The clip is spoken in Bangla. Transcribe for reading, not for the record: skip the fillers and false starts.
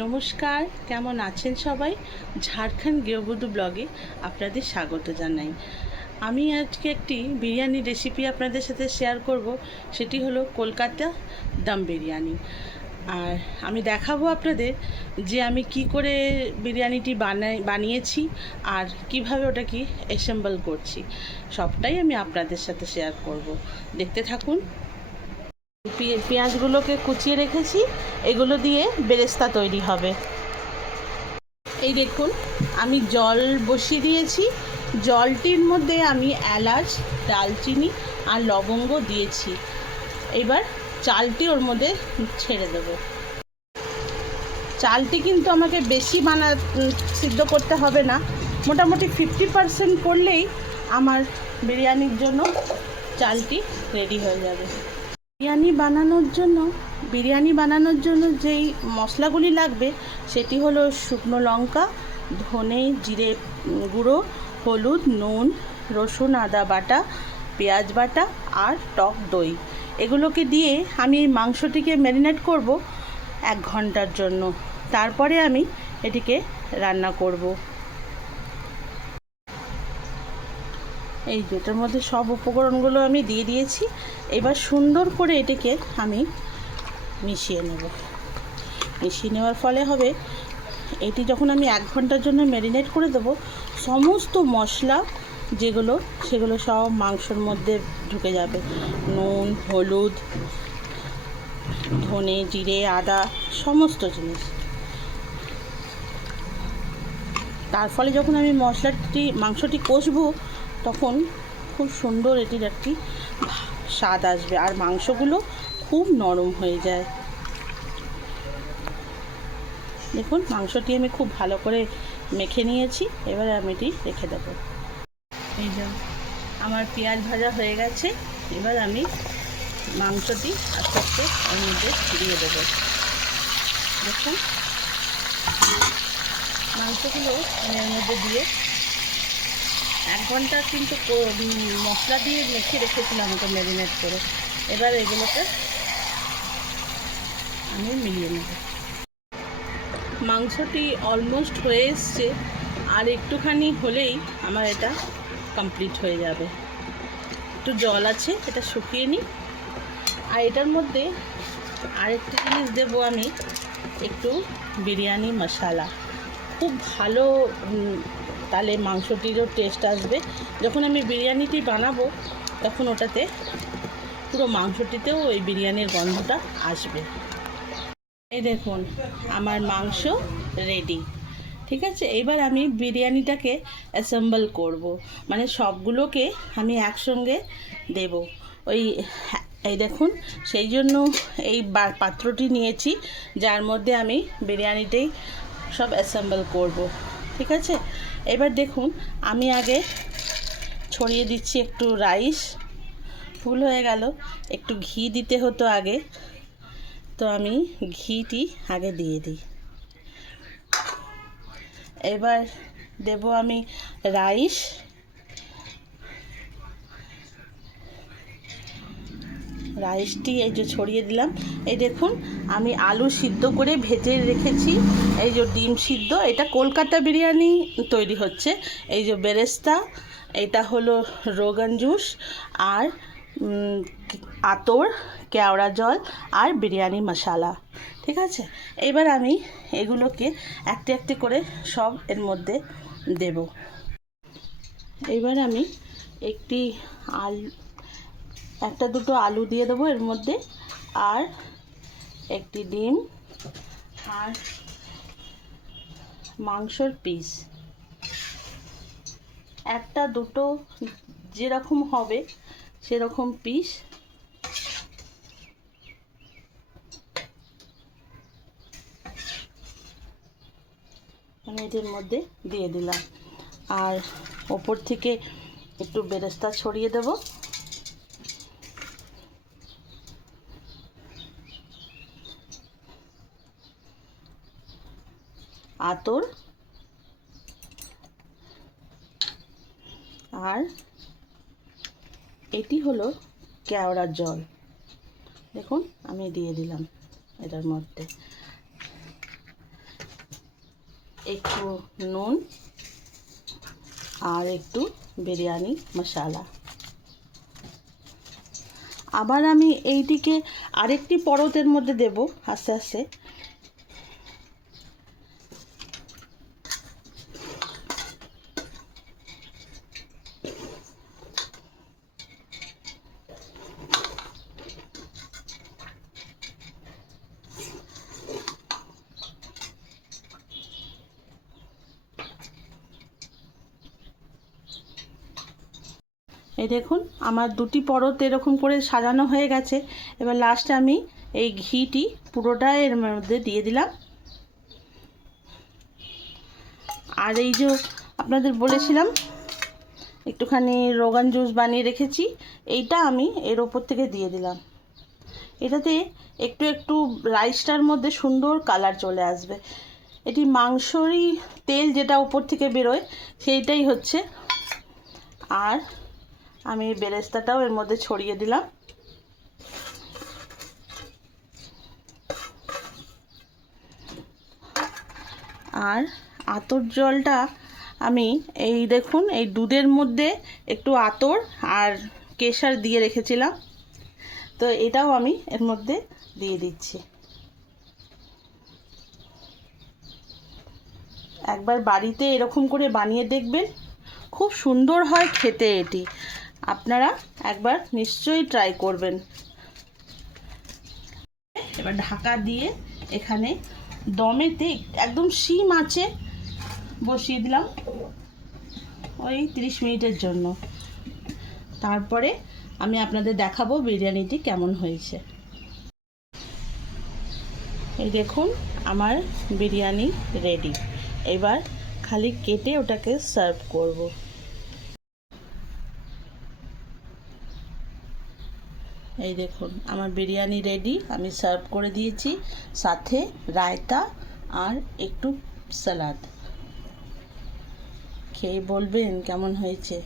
নমস্কার, কেমন আছেন সবাই? ঝাড়খণ্ড গৃহবধূ ব্লগে আপনাদের স্বাগত জানাই। আমি আজকে একটি বিরিয়ানি রেসিপি আপনাদের সাথে শেয়ার করব। সেটি হলো কলকাতা দম বিরিয়ানি। আর আমি দেখাবো আপনাদের যে আমি কি করে বিরিয়ানিটি বানিয়েছি আর কিভাবে ওটাকে অ্যাসেম্বল করছি। সবটাই আমি আপনাদের সাথে শেয়ার করব। দেখতে থাকুন। পেঁয়াজগুলোকে কুচিয়ে রেখেছি, এগুলো দিয়ে বেরেস্তা তৈরি হবে। এই দেখুন, আমি জল বসিয়ে দিয়েছি। জলটির মধ্যে আমি এলাচ, দালচিনি আর লবঙ্গ দিয়েছি। এবার চালটি ওর মধ্যে ছেড়ে দেব। চালটি কিন্তু আমাকে বেশি সিদ্ধ করতে হবে না, মোটামুটি 50% করলেই আমার বিরিয়ানির জন্য চালটি রেডি হয়ে যাবে। বিরিয়ানি বানানোর জন্য যেই মশলাগুলি লাগবে সেটি হলো শুকনো লঙ্কা, ধনে জিরে গুঁড়ো, হলুদ, নুন, রসুন আদা বাটা, পেঁয়াজ বাটা আর টক দই। এগুলোকে দিয়ে আমি এই মাংসটিকে ম্যারিনেট করব 1 ঘন্টার জন্য। তারপরে আমি এটিকে রান্না করব। এই যেটার মধ্যে সব উপকরণগুলো আমি দিয়ে দিয়েছি। এবার সুন্দর করে এটাকে আমি মিশিয়ে নেওয়ার ফলে হবে এটি যখন আমি 1 ঘন্টার জন্য ম্যারিনেট করে দেব, সমস্ত মশলা সেগুলো সব মাংসর মধ্যে ঢুকে যাবে। নুন, হলুদ, ধনে জিরে আদা, সমস্ত জিনিস। তার ফলে যখন আমি মাংসটি কষবো তখন খুব সুন্দর এটির একটি স্বাদ আসবে আর মাংসগুলো খুব নরম হয়ে যায়। দেখুন, মাংসটি আমি খুব ভালো করে মেখে নিয়েছি। এবার আমি এটি রেখে দেবো। এই যে আমার পেঁয়াজ ভাজা হয়ে গেছে। এবার আমি মাংসটি আস্তে আস্তে এর মধ্যে দিয়ে দেবো। দেখুন, মাংসগুলো আমি এর মধ্যে দিয়ে 1 ঘন্টা কিন্তু মশলা দিয়ে মেখে রেখেছিলাম ওটা ম্যারিনেট করে। এবার এগুলোকে আমি মিলিয়ে নেব। মাংসটি অলমোস্ট হয়ে এসছে, আর একটুখানি হলেই আমার এটা কমপ্লিট হয়ে যাবে। একটু জল আছে, এটা শুকিয়ে নিই। আর এটার মধ্যে আরেকটা জিনিস দেবো আমি, একটু বিরিয়ানি মশলা। খুব ভালো, তাহলে মাংসটিরও টেস্ট আসবে। যখন আমি বিরিয়ানিটি বানাবো তখন ওটাতে পুরো মাংসটিতেও ওই বিরিয়ানির গন্ধটা আসবে। এই দেখুন, আমার মাংস রেডি। ঠিক আছে, এবার আমি বিরিয়ানিটাকে অ্যাসেম্বল করব, মানে সবগুলোকে আমি একসঙ্গে দেব। এই দেখুন, সেই জন্য এই পাত্রটি নিয়েছি যার মধ্যে আমি বিরিয়ানিটাই সব অ্যাসেম্বল করব। ঠিক আছে, এবার দেখুন, আমি আগে ছড়িয়ে দিচ্ছি একটু রাইস। ভুল হয়ে গেল, একটু ঘি দিতে হতো আগে, তো আমি ঘিটি আগে দিয়ে দিই। এবার দেব আমি রাইসটি এই যে ছড়িয়ে দিলাম। এই দেখুন, আমি আলু সিদ্ধ করে ভেজে রেখেছি। এই যে ডিম সিদ্ধ, এটা কলকাতা বিরিয়ানি তৈরি হচ্ছে। এই যে বেরেস্তা, এটা হলো রোগান জুস আর আতর, কেওড়া জল আর বিরিয়ানি মশলা। ঠিক আছে, এবার আমি এগুলোকে একটি একটি করে সব এর মধ্যে দেব। এবার আমি একটা দুটো আলু দিয়ে দেবো এর মধ্যে, আর একটি ডিম, আর মাংসর পিস একটা দুটো যেরকম হবে সেরকম পিস আমি এটির মধ্যে দিয়ে দিলাম। আর ওপর থেকে একটু বেরেস্তা ছড়িয়ে দেব। আতর আর এটি হলো কেওড়ার জল। দেখুন, আমি দিয়ে দিলাম এটার মধ্যে। একটু নুন আর একটু বিরিয়ানি মশলা। আবার আমি এইটিকে আরেকটি পরতের মধ্যে দেব আস্তে আস্তে। এই দেখুন আমার দুটি পরত এরকম করে সাজানো হয়ে গেছে। এবার লাস্টে আমি এই ঘিটি পুরোটা এর মধ্যে দিয়ে দিলাম। আর এই যে আপনাদের বলেছিলাম একটুখানি রোগান জুস বানিয়ে রেখেছি, এইটা আমি এর ওপর থেকে দিয়ে দিলাম। এটাতে একটু একটু রাইসটার মধ্যে সুন্দর কালার চলে আসবে। এটি মাংসরই তেল যেটা উপর থেকে বেরোয় সেইটাই হচ্ছে। আর আমি বেরেস্তাটাও এর মধ্যে ছড়িয়ে দিলাম। আর আতর জলটা আমি এই দেখুন এই দুধের মধ্যে একটু আতর আর কেশর দিয়ে রেখেছিলাম, তো এটাও আমি এর মধ্যে দিয়ে দিচ্ছি। একবার বাড়িতে এরকম করে বানিয়ে দেখবেন, খুব সুন্দর হয় খেতে। এটি আপনারা একবার নিশ্চয়ই ট্রাই করবেন। এবার ঢাকা দিয়ে এখানে দমেতে একদম সিম আঁচে বসিয়ে দিলাম ওই 30 মিনিটের জন্য। তারপরে আমি আপনাদের দেখাবো বিরিয়ানিটি কেমন হয়েছে। এই দেখুন আমার বিরিয়ানি রেডি। এবার খালি কেটে ওটাকে সার্ভ করব। এই দেখুন আমার বিরিয়ানি রেডি, আমি সার্ভ করে দিয়েছি, সাথে রায়তা আর একটু স্যালাড। খেয়ে বলবেন কেমন হয়েছে।